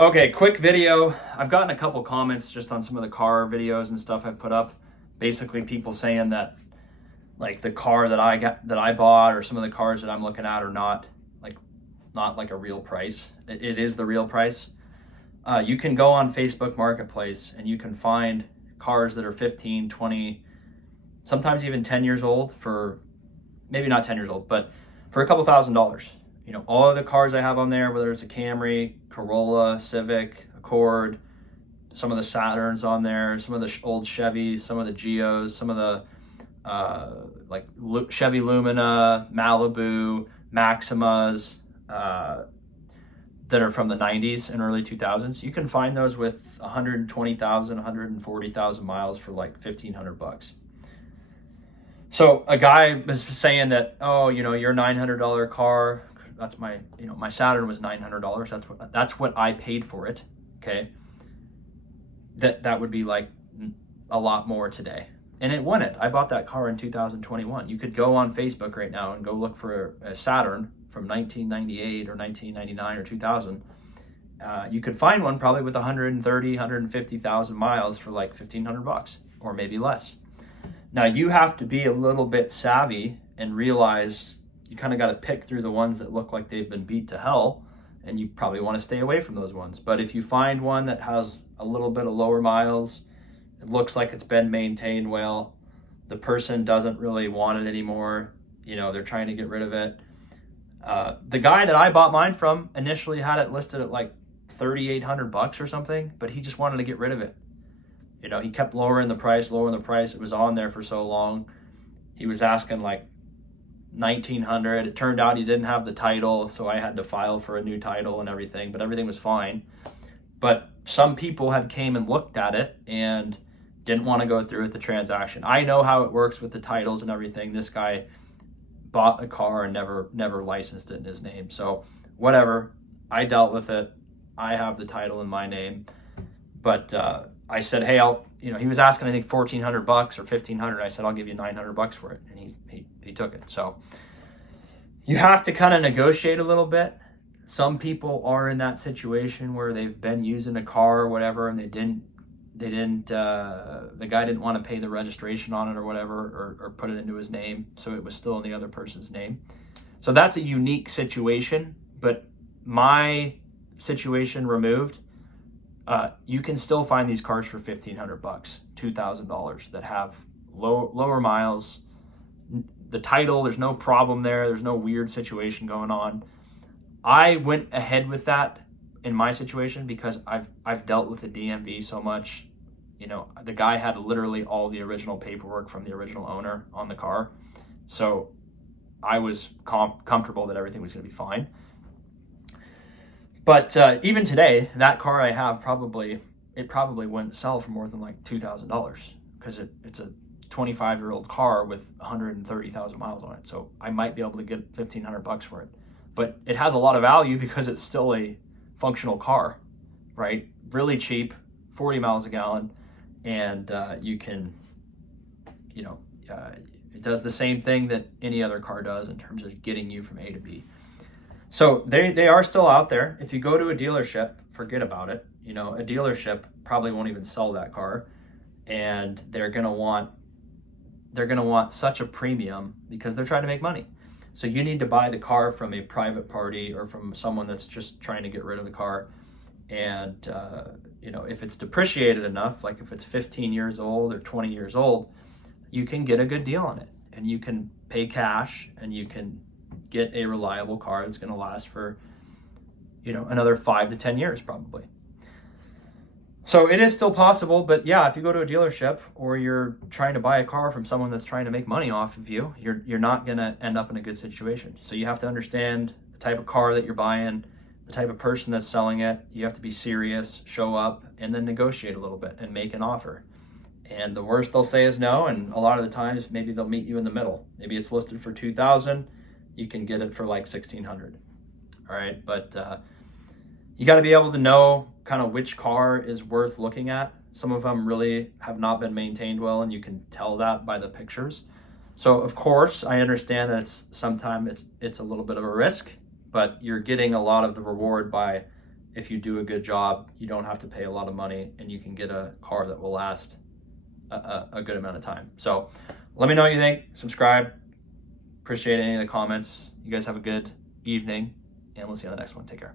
Okay, quick video. I've gotten a couple comments just on some of the car videos and stuff I put up. Basically, people saying that like the car that I bought or some of the cars that I'm looking at are not like a real price. It is the real price. You can go on Facebook Marketplace and you can find cars that are 15, 20, sometimes even 10 years old for maybe not 10 years old, but for a couple $1,000s. You know, all of the cars I have on there, whether it's a Camry, Corolla, Civic, Accord, some of the Saturns on there, some of the old Chevys, some of the Geos, some of the Chevy Lumina, Malibu, Maximas that are from the 90s and early 2000s. You can find those with 120,000, 140,000 miles for like $1,500. So a guy was saying that, oh, you know, your $900 car, that's my Saturn was $900. That's what I paid for it. Okay. That would be like a lot more today. And it wouldn't. I bought that car in 2021. You could go on Facebook right now and go look for a Saturn from 1998 or 1999 or 2000. You could find one probably with 130, 150,000 miles for like $1,500 or maybe less. Now you have to be a little bit savvy and realize you kind of got to pick through the ones that look like they've been beat to hell, and you probably want to stay away from those ones. But if you find one that has a little bit of lower miles, it looks like it's been maintained well, the person doesn't really want it anymore, you know, they're trying to get rid of it. The guy that I bought mine from initially had it listed at like $3,800 or something, but he just wanted to get rid of it. You know, he kept lowering the price. It was on there for so long. He was asking like $1,900. It turned out he didn't have the title, so I had to file for a new title and everything, but everything was fine. But some people had came and looked at it and didn't want to go through with the transaction. I know how it works with the titles and everything. This guy bought a car and never licensed it in his name. So whatever, I dealt with it. I have the title in my name. But I said, hey, he was asking, I think $1,400 or $1,500. I said, I'll give you $900 for it. And he took it. So you have to kind of negotiate a little bit. Some people are in that situation where they've been using a car or whatever, and the guy didn't want to pay the registration on it or whatever, or put it into his name. So it was still in the other person's name. So that's a unique situation, but my situation removed, you can still find these cars for $1,500, $2,000 that have lower miles. The title, there's no problem there. There's no weird situation going on. I went ahead with that in my situation because I've dealt with the DMV so much. You know, the guy had literally all the original paperwork from the original owner on the car. So I was comfortable that everything was going to be fine. But even today, that car I have probably wouldn't sell for more than like $2,000 because it's a 25-year-old car with 130,000 miles on it. So I might be able to get $1,500 for it. But it has a lot of value because it's still a functional car, right? Really cheap, 40 miles a gallon, and you can, it does the same thing that any other car does in terms of getting you from A to B. So they are still out there. If you go to a dealership, forget about it. You know, a dealership probably won't even sell that car, and they're gonna want such a premium because they're trying to make money. So you need to buy the car from a private party or from someone that's just trying to get rid of the car. And if it's depreciated enough, like if it's 15 years old or 20 years old, you can get a good deal on it, and you can pay cash, and you can get a reliable car that's going to last for, another 5 to 10 years probably. So it is still possible, but yeah, if you go to a dealership or you're trying to buy a car from someone that's trying to make money off of you, you're not going to end up in a good situation. So you have to understand the type of car that you're buying, the type of person that's selling it. You have to be serious, show up, and then negotiate a little bit and make an offer. And the worst they'll say is no, and a lot of the times maybe they'll meet you in the middle. Maybe it's listed for $2,000, you can get it for like $1,600. All right, but you got to be able to know kind of which car is worth looking at. Some of them really have not been maintained well, and you can tell that by the pictures. So of course, I understand that sometimes it's a little bit of a risk, but you're getting a lot of the reward by if you do a good job, you don't have to pay a lot of money, and you can get a car that will last a good amount of time. So let me know what you think. Subscribe. Appreciate any of the comments. You guys have a good evening, and we'll see you on the next one. Take care.